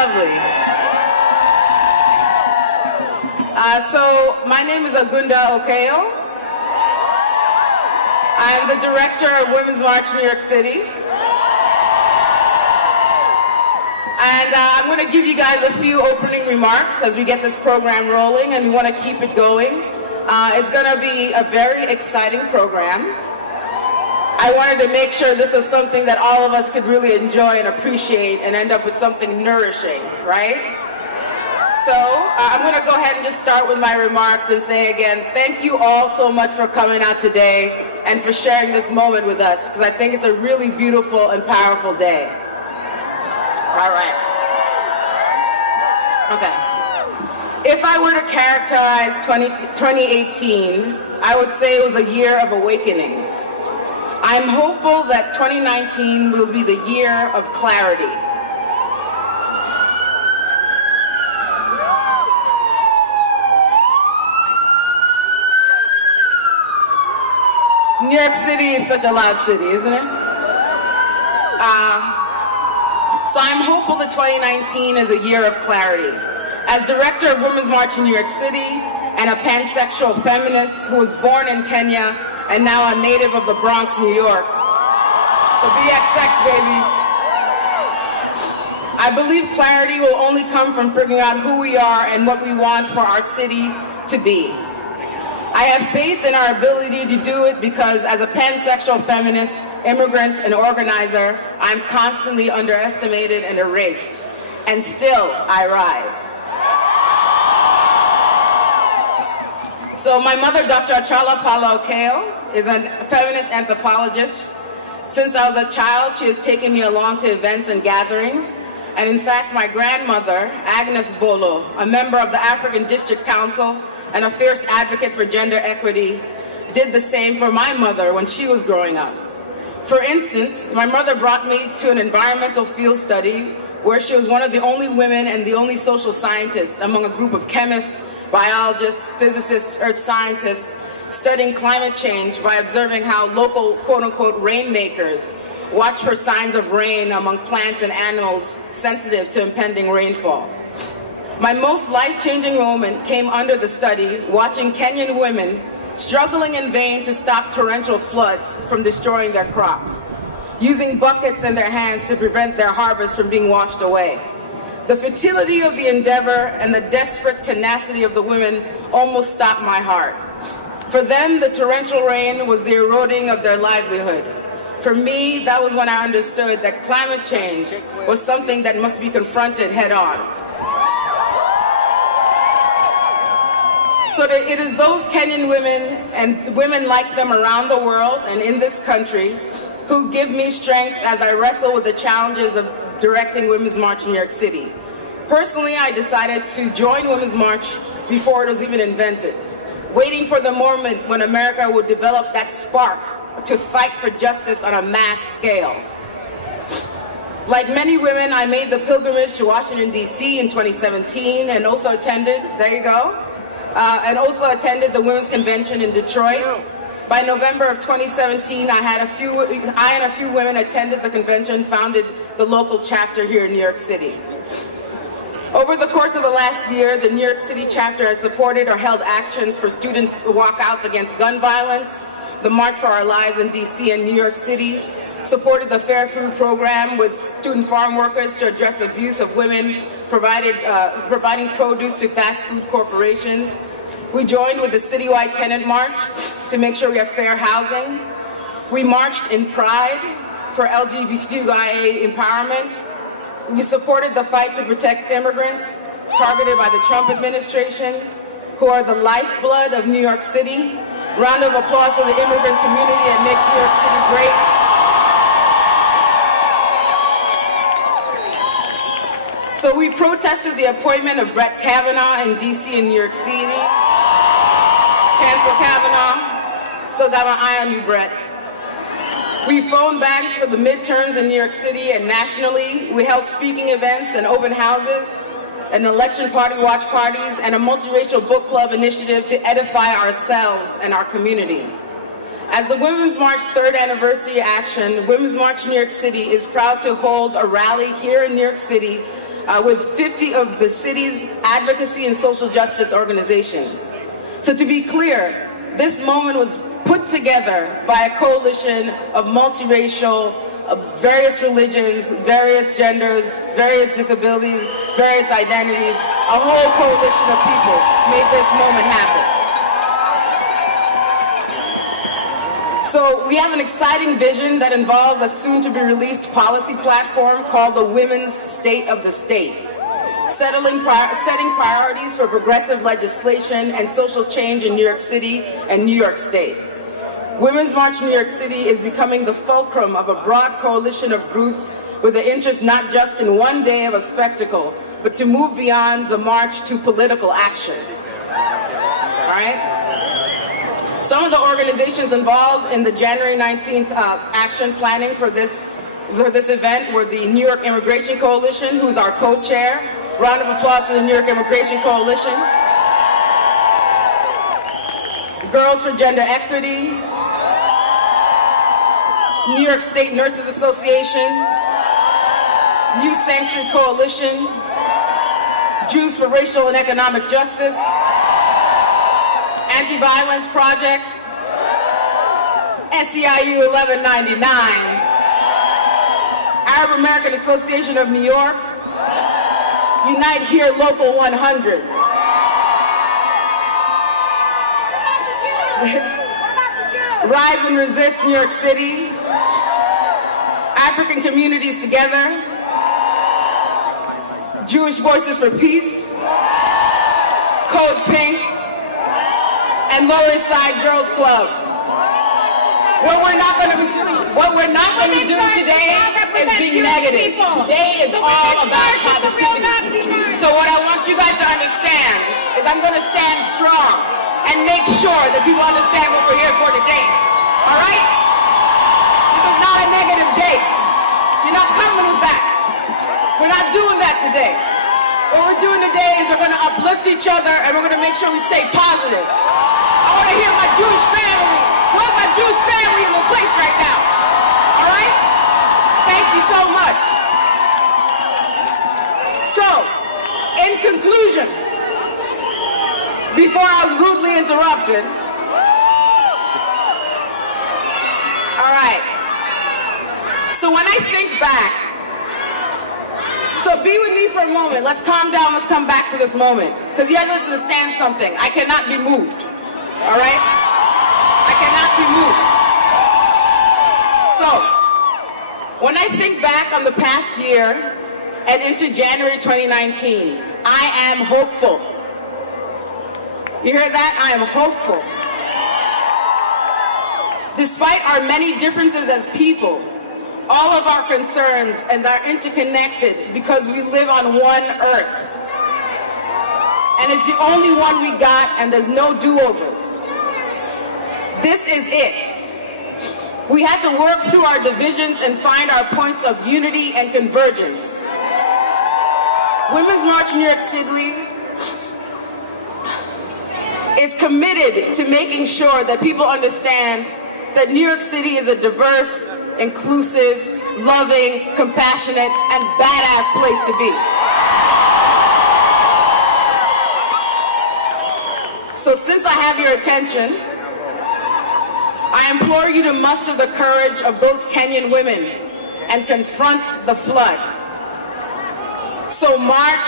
lovely. So my name is Agunda Okeo. I am the director of Women's March New York City. And I'm going to give you guys a few opening remarks as we get this program rolling, and we want to keep it going. It's going to be a very exciting program. I wanted to make sure this was something that all of us could really enjoy and appreciate and end up with something nourishing, right? So I'm going to go ahead and just start with my remarks and say again, thank you all so much for coming out today and for sharing this moment with us, because I think it's a really beautiful and powerful day. All right. Okay. If I were to characterize 2018, I would say it was a year of awakenings. I'm hopeful that 2019 will be the year of clarity. New York City is such a loud city, isn't it? So I'm hopeful that 2019 is a year of clarity. As director of Women's March in New York City and a pansexual feminist who was born in Kenya and now a native of the Bronx, New York, the BXX baby, I believe clarity will only come from figuring out who we are and what we want for our city to be. I have faith in our ability to do it because as a pansexual feminist, immigrant, and organizer, I'm constantly underestimated and erased. And still, I rise. So my mother, Dr. Achala Pala Okeo, is a feminist anthropologist. Since I was a child, she has taken me along to events and gatherings. And in fact, my grandmother, Agnes Bolo, a member of the African District Council and a fierce advocate for gender equity, did the same for my mother when she was growing up. For instance, my mother brought me to an environmental field study where she was one of the only women and the only social scientist among a group of chemists, biologists, physicists, earth scientists, studying climate change by observing how local quote-unquote rainmakers watch for signs of rain among plants and animals sensitive to impending rainfall. My most life-changing moment came under the study, watching Kenyan women struggling in vain to stop torrential floods from destroying their crops, using buckets in their hands to prevent their harvest from being washed away. The fertility of the endeavor and the desperate tenacity of the women almost stopped my heart. For them, the torrential rain was the eroding of their livelihood. For me, that was when I understood that climate change was something that must be confronted head-on. So it is those Kenyan women and women like them around the world and in this country who give me strength as I wrestle with the challenges of directing Women's March in New York City. Personally, I decided to join Women's March before it was even invented, waiting for the moment when America would develop that spark to fight for justice on a mass scale. Like many women, I made the pilgrimage to Washington, D.C. in 2017 and also attended, there you go, and also attended the Women's Convention in Detroit. By November of 2017, I and a few women attended the convention, founded the local chapter here in New York City. Over the course of the last year, the New York City chapter has supported or held actions for student walkouts against gun violence, the March for Our Lives in DC and New York City, supported the Fair Food Program with student farm workers to address abuse of women, providing produce to fast food corporations. We joined with the citywide tenant march to make sure we have fair housing. We marched in pride for LGBTQIA empowerment. We supported the fight to protect immigrants targeted by the Trump administration, who are the lifeblood of New York City. Round of applause for the immigrants community that makes New York City great. So we protested the appointment of Brett Kavanaugh in DC and New York City. Cancel Kavanaugh. Still got my eye on you, Brett. We phoned back for the midterms in New York City and nationally. We held speaking events and open houses, and election party watch parties, and a multiracial book club initiative to edify ourselves and our community. As the Women's March 3rd anniversary action, Women's March New York City is proud to hold a rally here in New York City with 50 of the city's advocacy and social justice organizations. So to be clear, this moment was put together by a coalition of multiracial, various religions, various genders, various disabilities, various identities. A whole coalition of people made this moment happen. So we have an exciting vision that involves a soon-to-be-released policy platform called the Women's State of the State, setting priorities for progressive legislation and social change in New York City and New York State. Women's March New York City is becoming the fulcrum of a broad coalition of groups with an interest not just in one day of a spectacle, but to move beyond the march to political action. All right? Some of the organizations involved in the January 19th action planning for this event were the New York Immigration Coalition, who's our co-chair. Round of applause for the New York Immigration Coalition. Girls for Gender Equity, New York State Nurses Association, New Century Coalition, Jews for Racial and Economic Justice, Anti-Violence Project, SEIU 1199, Arab American Association of New York, Unite Here Local 100. Rise and Resist New York City, African Communities Together, Jewish Voices for Peace, Code Pink, and Lower East Side Girls Club. What we're not going to be doing today is being negative. Today is all about positivity. So what I want you guys to understand is I'm going to stand strong and make sure that people understand what we're here for today. All right? This is not a negative day. You're not coming with that. We're not doing that today. What we're doing today is we're going to uplift each other and we're going to make sure we stay positive. I want to hear my Jewish family. Where's my Jewish family in the place right now? All right? Thank you so much. So, in conclusion, before I was rudely interrupted, all right. So when I think back, so be with me for a moment. Let's calm down. Let's come back to this moment. Because you guys have to understand something. I cannot be moved. All right? I cannot be moved. So, when I think back on the past year and into January 2019, I am hopeful. You hear that? I am hopeful. Despite our many differences as people, all of our concerns and are interconnected because we live on one earth. And it's the only one we got, and there's no do-overs. This is it. We have to work through our divisions and find our points of unity and convergence. Women's March New York City is committed to making sure that people understand that New York City is a diverse, inclusive, loving, compassionate, and badass place to be. So since I have your attention, I implore you to muster the courage of those Kenyan women and confront the flood. So march,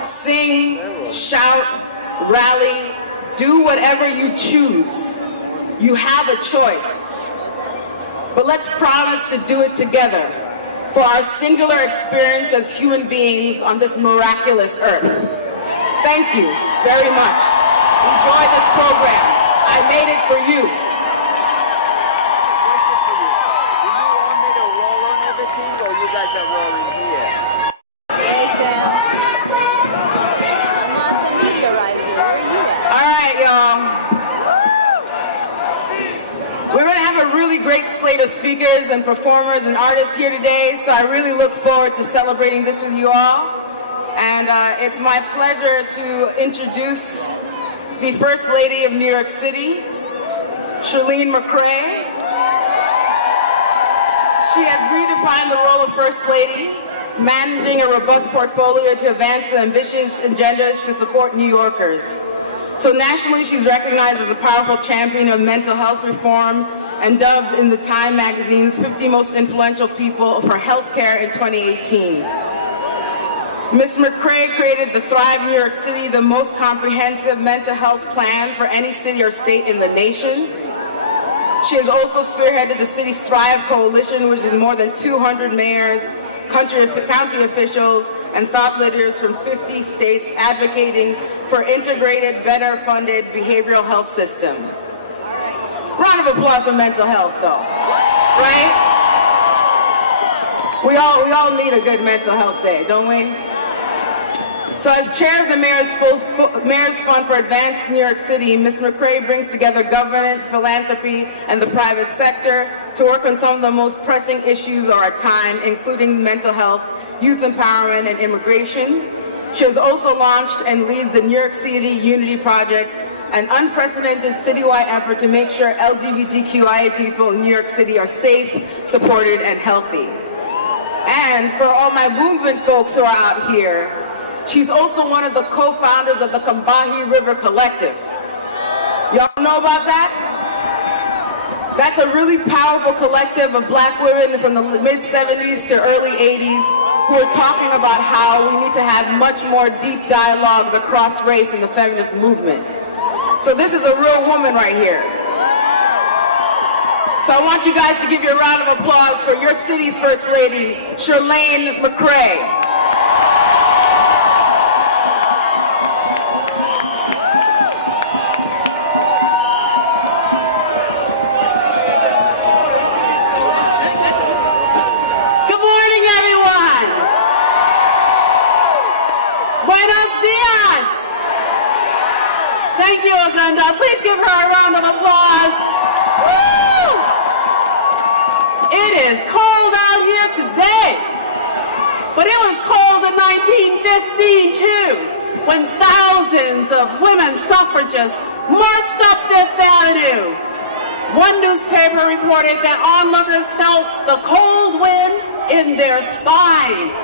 sing, shout, rally, do whatever you choose. You have a choice. But let's promise to do it together for our singular experience as human beings on this miraculous earth. Thank you very much. Enjoy this program. I made it for you. Do you want me to roll on everything, or you guys are rolling here? Hey, Sam. I'm on the media right here. Where are you at? All right, y'all. We're going to have a really great slate of speakers and performers and artists here today, so I really look forward to celebrating this with you all. And it's my pleasure to introduce the First Lady of New York City, Chirlane McCray. She has redefined the role of First Lady managing a robust portfolio to advance the ambitious agendas to support New Yorkers. So nationally, she's recognized as a powerful champion of mental health reform and dubbed in the Time magazine's 50 most influential people for healthcare in 2018. Ms. McCray created the Thrive New York City, the most comprehensive mental health plan for any city or state in the nation. She has also spearheaded the city's Thrive Coalition, which is more than 200 mayors, county officials, and thought leaders from 50 states advocating for integrated, better funded behavioral health system. Round of applause for mental health, though, right? We all need a good mental health day, don't we? So as chair of the Mayor's Fund for Advanced New York City, Ms. McCray brings together government, philanthropy, and the private sector to work on some of the most pressing issues of our time, including mental health, youth empowerment, and immigration. She has also launched and leads the New York City Unity Project, an unprecedented citywide effort to make sure LGBTQIA people in New York City are safe, supported, and healthy. And for all my movement folks who are out here, she's also one of the co-founders of the Combahee River Collective. Y'all know about that? That's a really powerful collective of black women from the mid-70s to early 80s who are talking about how we need to have much more deep dialogues across race in the feminist movement. So this is a real woman right here. So I want you guys to give you a round of applause for your city's First Lady, Chirlane McCray. Thank you, Ogunda. Please give her a round of applause. Woo! It is cold out here today, but it was cold in 1915 too, when thousands of women suffragists marched up Fifth Avenue. One newspaper reported that onlookers felt the cold wind in their spines.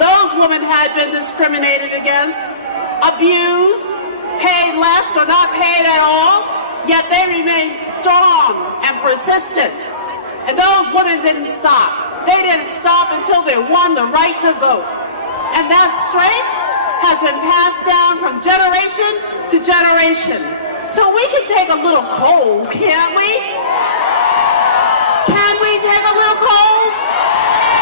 Those women had been discriminated against, abused, paid less or not paid at all, yet they remained strong and persistent. And those women didn't stop. They didn't stop until they won the right to vote. And that strength has been passed down from generation to generation. So we can take a little cold, can't we? Can we take a little cold?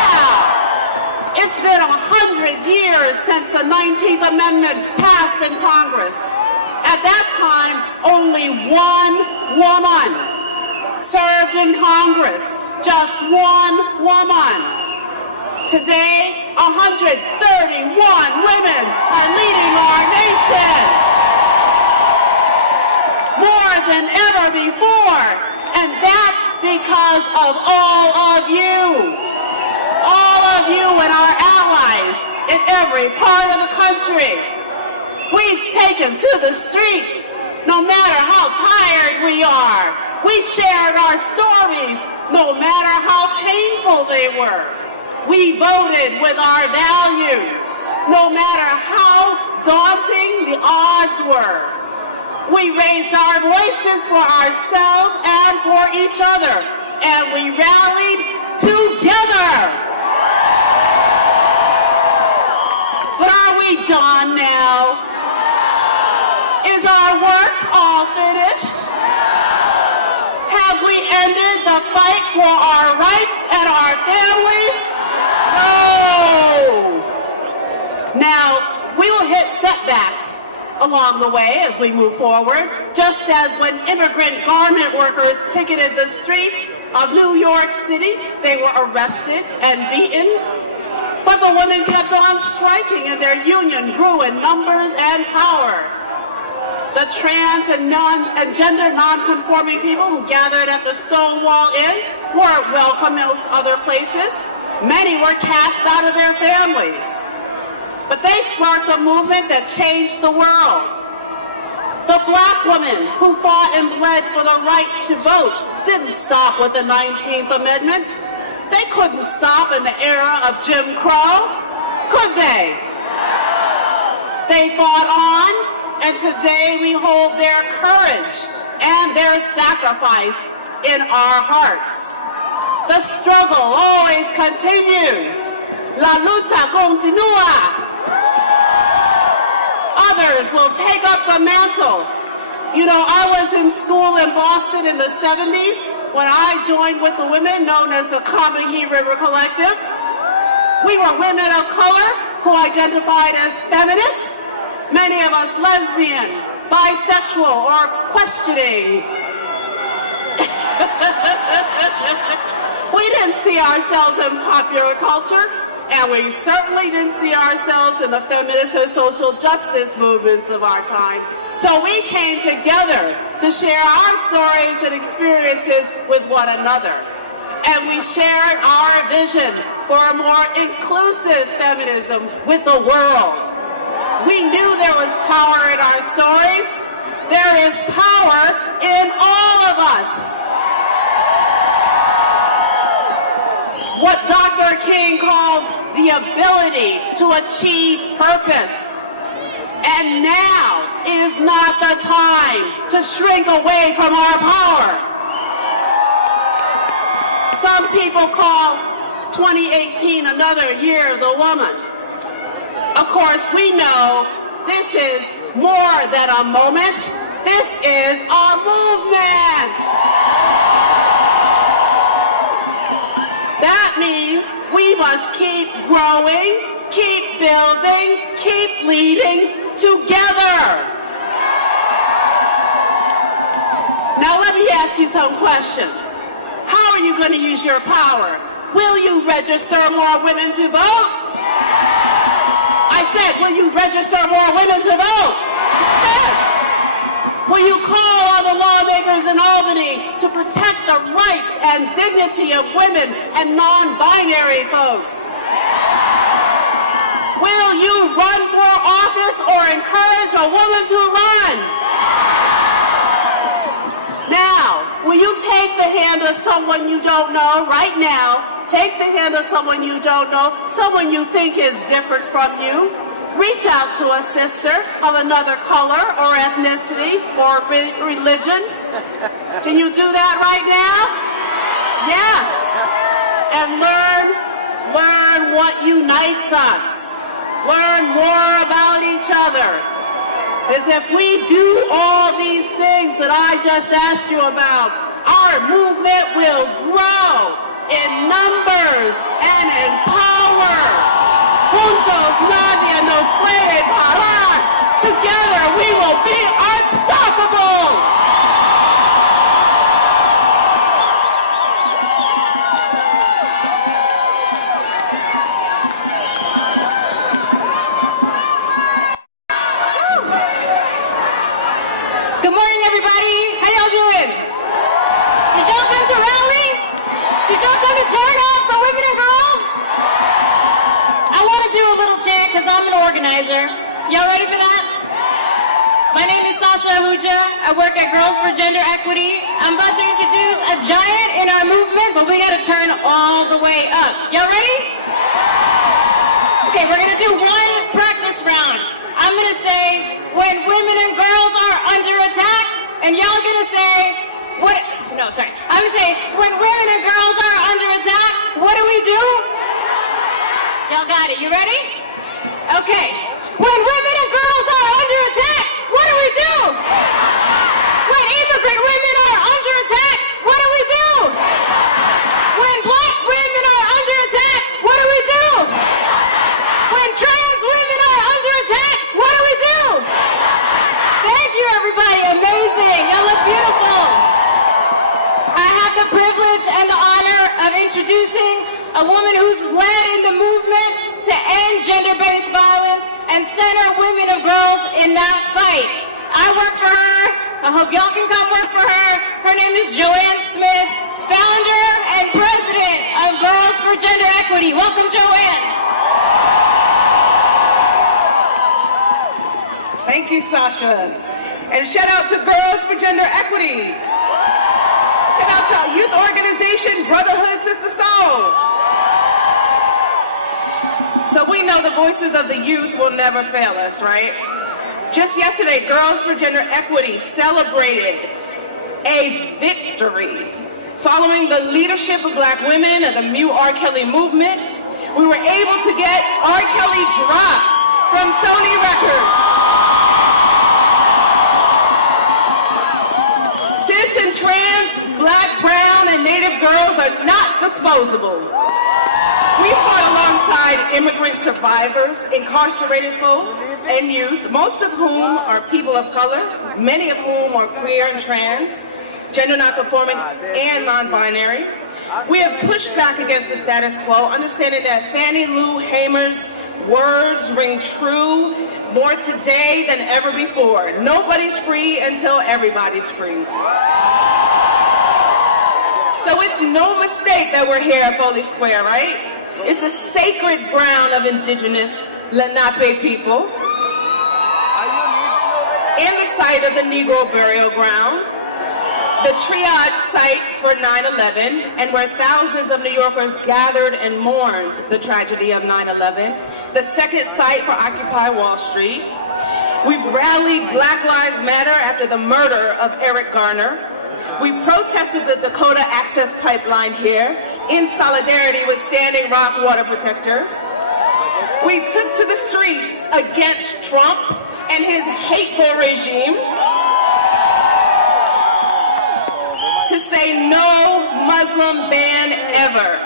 Yeah. It's been 100 years since the 19th Amendment passed in Congress. At that time, only one woman served in Congress. Just one woman. Today, 131 women are leading our nation. More than ever before. And that's because of all of you. All of you and our allies in every part of the country. We've taken to the streets, no matter how tired we are. We shared our stories, no matter how painful they were. We voted with our values, no matter how daunting the odds were. We raised our voices for ourselves and for each other, and we rallied together. But are we done now? Is our work all finished? Have we ended the fight for our rights and our families? No! Now, we will hit setbacks along the way as we move forward, just as when immigrant garment workers picketed the streets of New York City, they were arrested and beaten. But the women kept on striking and their union grew in numbers and power. The trans and gender non-conforming people who gathered at the Stonewall Inn weren't welcome in other places. Many were cast out of their families. But they sparked a movement that changed the world. The black women who fought and bled for the right to vote didn't stop with the 19th Amendment. They couldn't stop in the era of Jim Crow, could they? They fought on, and today we hold their courage and their sacrifice in our hearts. The struggle always continues. La lucha continúa. Others will take up the mantle. You know, I was in school in Boston in the 70s when I joined with the women known as the Combahee River Collective. We were women of color who identified as feminists, many of us lesbian, bisexual, or questioning. We didn't see ourselves in popular culture, and we certainly didn't see ourselves in the feminist and social justice movements of our time. So we came together to share our stories and experiences with one another. And we shared our vision for a more inclusive feminism with the world. We knew there was power in our stories. There is power in all of us. What Dr. King called the ability to achieve purpose. And now is not the time to shrink away from our power. Some people call 2018 another year of the woman. Of course, we know this is more than a moment. This is a movement. That means we must keep growing, keep building, keep leading together. Now let me ask you some questions. How are you going to use your power? Will you register more women to vote? I said, will you register more women to vote? Yes. Will you call all the lawmakers in Albany to protect the rights and dignity of women and non-binary folks? Will you run for office or encourage a woman to run? Now, will you take the hand of someone you don't know right now? Take the hand of someone you don't know, someone you think is different from you. Reach out to a sister of another color or ethnicity or religion. Can you do that right now? Yes. And learn what unites us. Learn more about each other. Because if we do all these things that I just asked you about, our movement will grow in numbers and in power. Juntos nadie nos puede parar. Together we will be unstoppable. Good morning, everybody. How y'all doing? Did y'all come to rally? Did y'all come to turn up for women and girls? I want to do a little chant because I'm an organizer. Y'all ready for that? My name is Sasha Ahuja. I work at Girls for Gender Equity. I'm about to introduce a giant in our movement, but we got to turn all the way up. Y'all ready? Okay, we're going to do one practice round. I'm going to say, when women and girls are under attack, and y'all going to say, what? No, sorry. I'm going to say, when women and girls are under attack, what do we do? Y'all got it. You ready? Okay. When women and girls are under attack, what do we do? When immigrant women are under attack, what do we do? When black women are under attack, what do we do? When trans women are under attack, what do we do? Thank you, everybody. Amazing. Y'all look beautiful. I have the privilege and the honor of introducing a woman who's led in the movement to end gender-based violence and center women and girls in that fight. I work for her. I hope y'all can come work for her. Her name is Joanne Smith, founder and president of Girls for Gender Equity. Welcome, Joanne. Thank you, Sasha. And shout out to Girls for Gender Equity. Shout out to youth organization Brotherhood Sister Soul. So we know the voices of the youth will never fail us, right? Just yesterday, Girls for Gender Equity celebrated a victory. Following the leadership of Black women and the Mute R. Kelly movement, we were able to get R. Kelly dropped from Sony Records. Cis and trans, Black, brown, and Native girls are not disposable. We fought alongside immigrant survivors, incarcerated folks, and youth, most of whom are people of color, many of whom are queer and trans, gender non-conforming and non-binary. We have pushed back against the status quo, understanding that Fannie Lou Hamer's words ring true more today than ever before. Nobody's free until everybody's free. So it's no mistake that we're here at Foley Square, right? It's a sacred ground of indigenous Lenape people, and the site of the Negro burial ground, the triage site for 9/11, and where thousands of New Yorkers gathered and mourned the tragedy of 9/11, the second site for Occupy Wall Street. We've rallied Black Lives Matter after the murder of Eric Garner. We protested the Dakota Access Pipeline here in solidarity with Standing Rock water protectors. We took to the streets against Trump and his hateful regime to say no Muslim ban ever.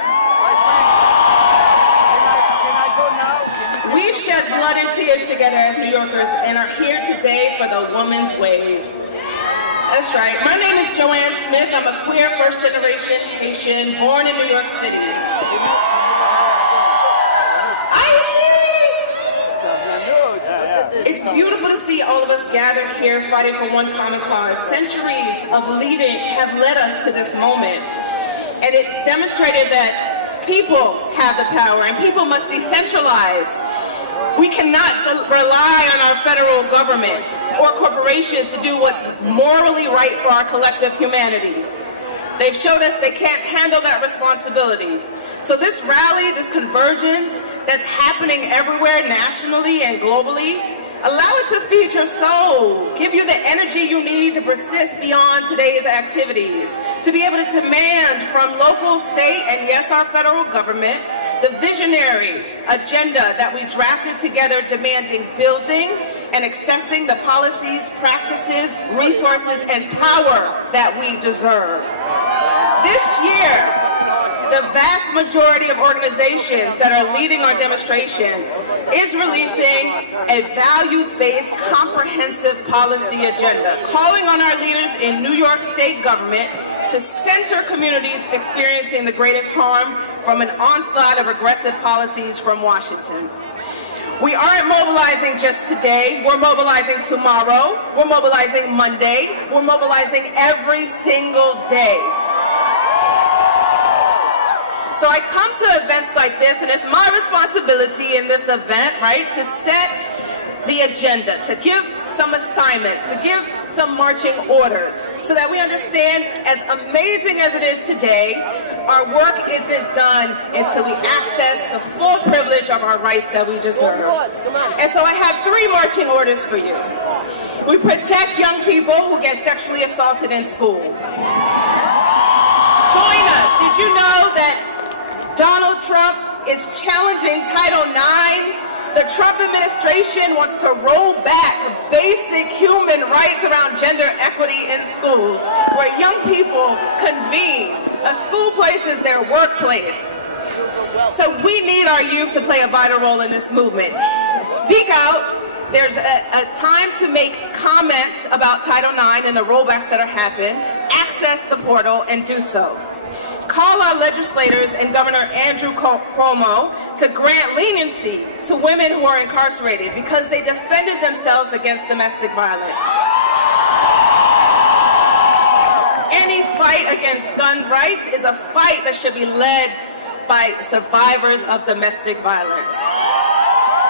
We've shed blood and tears together as New Yorkers and are here today for the Woman's Wave. That's right. My name is Joanne Smith. I'm a queer first-generation Haitian born in New York City. It's beautiful to see all of us gathered here fighting for one common cause. Centuries of leading have led us to this moment. And it's demonstrated that people have the power and people must decentralize. We cannot rely on our federal government or corporations to do what's morally right for our collective humanity. They've showed us they can't handle that responsibility. So this rally, this conversion that's happening everywhere nationally and globally, allow it to feed your soul, give you the energy you need to persist beyond today's activities, to be able to demand from local, state, and yes, our federal government, the visionary agenda that we drafted together demanding building and accessing the policies, practices, resources, and power that we deserve. This year, the vast majority of organizations that are leading our demonstration is releasing a values-based comprehensive policy agenda, calling on our leaders in New York State government to center communities experiencing the greatest harm from an onslaught of regressive policies from Washington. We aren't mobilizing just today, we're mobilizing tomorrow, we're mobilizing Monday, we're mobilizing every single day. So I come to events like this, and it's my responsibility in this event, right, to set the agenda, to give some assignments, to give some marching orders, so that we understand, as amazing as it is today, our work isn't done until we access the full privilege of our rights that we deserve. And so I have 3 marching orders for you. We protect young people who get sexually assaulted in school. Join us. Did you know that Donald Trump is challenging Title IX? The Trump administration wants to roll back basic human rights around gender equity in schools, where young people convene. A school place is their workplace. So we need our youth to play a vital role in this movement. Speak out. There's a time to make comments about Title IX and the rollbacks that are happening. Access the portal and do so. Call our legislators and Governor Andrew Cuomo to grant leniency to women who are incarcerated because they defended themselves against domestic violence. Any fight against gun rights is a fight that should be led by survivors of domestic violence.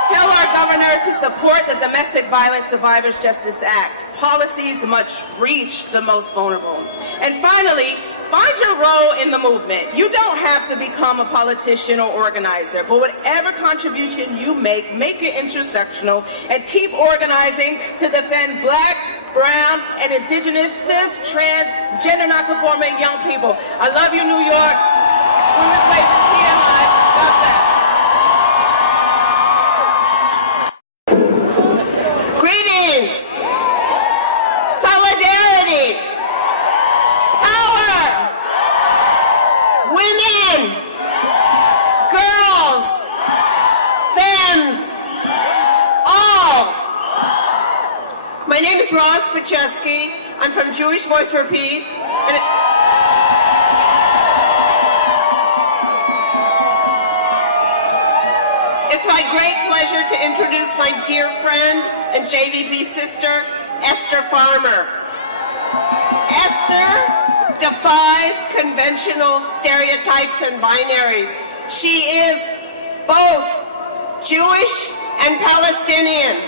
Tell our governor to support the Domestic Violence Survivors Justice Act. Policies must reach the most vulnerable. And finally, find your role in the movement. You don't have to become a politician or organizer, but whatever contribution you make it intersectional and keep organizing to defend Black, brown, and indigenous, cis, trans, gender non-conforming young people. I love you, New York. Women's Wages here live. God bless. Greetings. Solidarity. Power. Women. Girls. Femmes. All. My name is Roz Pacheski. I'm from Jewish Voice for Peace. It's my great pleasure to introduce my dear friend and JVP sister, Esther Farmer. Esther defies conventional stereotypes and binaries. She is both Jewish and Palestinian.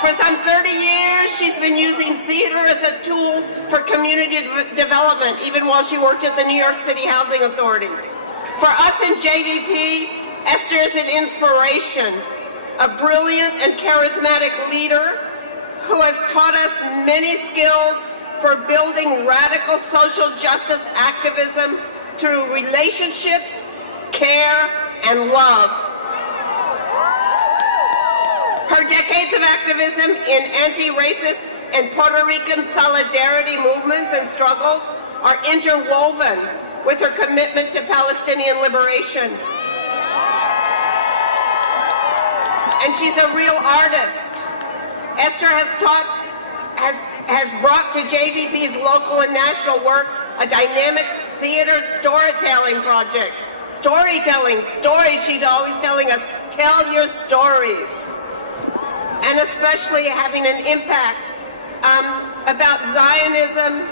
For some 30 years, she's been using theater as a tool for community development, even while she worked at the New York City Housing Authority. For us in JVP, Esther is an inspiration, a brilliant and charismatic leader who has taught us many skills for building radical social justice activism through relationships, care, and love. Her decades of activism in anti-racist and Puerto Rican solidarity movements and struggles are interwoven with her commitment to Palestinian liberation. And she's a real artist. Esther has brought to JVP's local and national work a dynamic theater storytelling project. Storytelling, stories, she's always telling us, tell your stories. And especially having an impact about Zionism,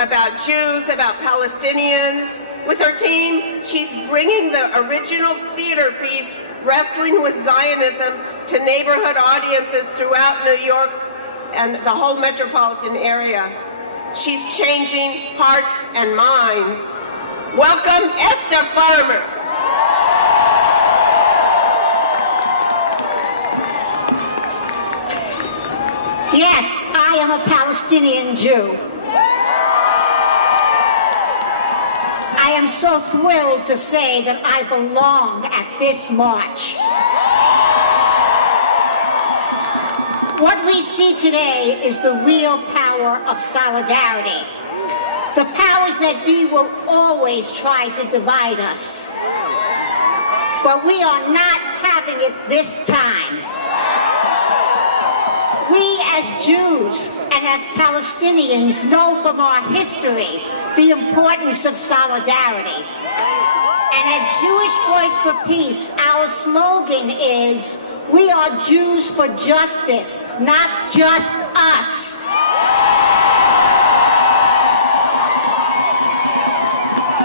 about Jews, about Palestinians. With her team, she's bringing the original theater piece, Wrestling with Zionism, to neighborhood audiences throughout New York and the whole metropolitan area. She's changing hearts and minds. Welcome, Esther Farmer. Yes, I am a Palestinian Jew. I am so thrilled to say that I belong at this march. What we see today is the real power of solidarity. The powers that be will always try to divide us. But we are not having it this time. We as Jews and as Palestinians know from our history the importance of solidarity. And at Jewish Voice for Peace, our slogan is, we are Jews for justice, not just us.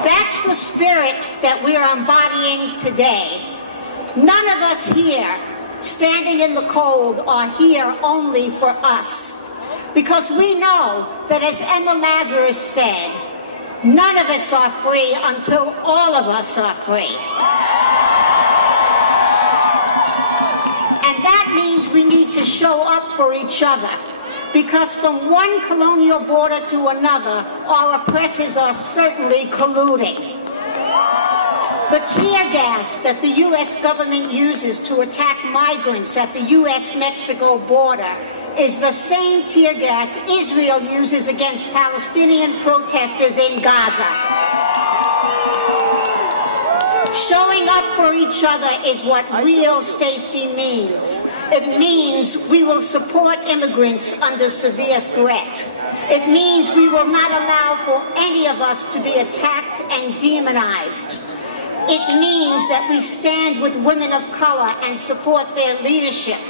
That's the spirit that we are embodying today. None of us here standing in the cold are here only for us. Because we know that, as Emma Lazarus said, none of us are free until all of us are free. And that means we need to show up for each other. Because from one colonial border to another, our oppressors are certainly colluding. The tear gas that the U.S. government uses to attack migrants at the U.S.-Mexico border is the same tear gas Israel uses against Palestinian protesters in Gaza. Showing up for each other is what real safety means. It means we will support immigrants under severe threat. It means we will not allow for any of us to be attacked and demonized. It means that we stand with women of color and support their leadership.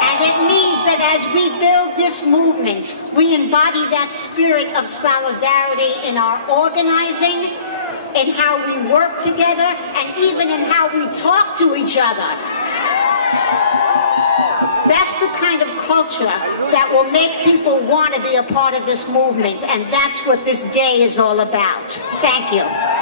And it means that as we build this movement, we embody that spirit of solidarity in our organizing, in how we work together, and even in how we talk to each other. That's the kind of culture that will make people want to be a part of this movement, and that's what this day is all about. Thank you.